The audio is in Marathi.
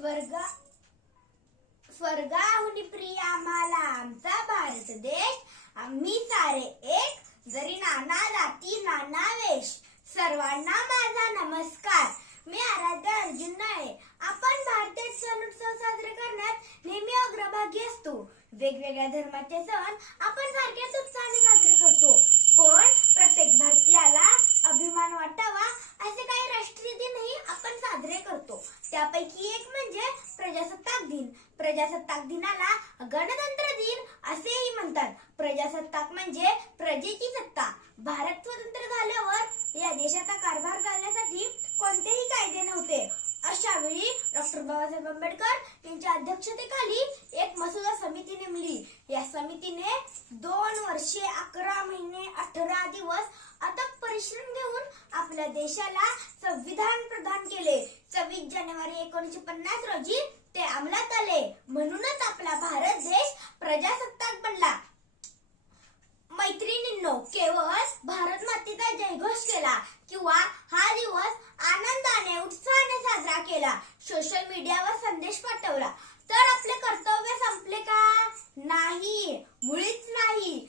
स्वर्गा स्वर्गाहुनी प्रिय आम्हाला आमचा भारत देश. आम्ही सारे एक, जरी नाना जाती नाना वेश. सर्वांना माझा नमस्कार. मी आराध्य अर्जुन नाळे. आपण भारतीय सण उत्सव साजरे करण्यात नेहमी अग्रभागी असतो. वेगवेगळ्या धर्माचे सण आपण सारख्याच उत्साहाने साजरे करतो. पण प्रत्येक भारतीयाला अभिमान वाटावा असे काही राष्ट्रीय दिनही आपण साजरे करतो. त्यापैकी एक म्हणजे प्रजासत्ताक दिन. प्रजासत्ताक दिनाला गणतंत्र दिन असेही म्हणतात. प्रजासत्ताक म्हणजे प्रजेची सत्ता. भारत स्वतंत्र झाल्यावर या देशाचा कारभार करण्यासाठी कोणतेही कायदे नव्हते. अशा वेळी डॉक्टर बाबासाहेब आंबेडकर यांच्या अध्यक्षतेखाली एक मसुदा समिती नेमली. या समितीने 2 वर्षे 11 महिने 18 दिवस अथक परिश्रम घेऊन आपल्या देशाला संविधान प्रदान केले. 26 जानेवारी 1950 रोजी ते अंमलात आले. म्हणूनच आपला भारत देश प्रजासत्ताक बनला. मैत्रिणींनो, केवळ भारत मातेचा जयघोष केला किंवा हा दिवस आनंदाने उत्साहाने साजरा केला, सोशल मीडियावर संदेश पाठवला तर आपले कर्तव्य संपले का? नाही, मुळीच नाही.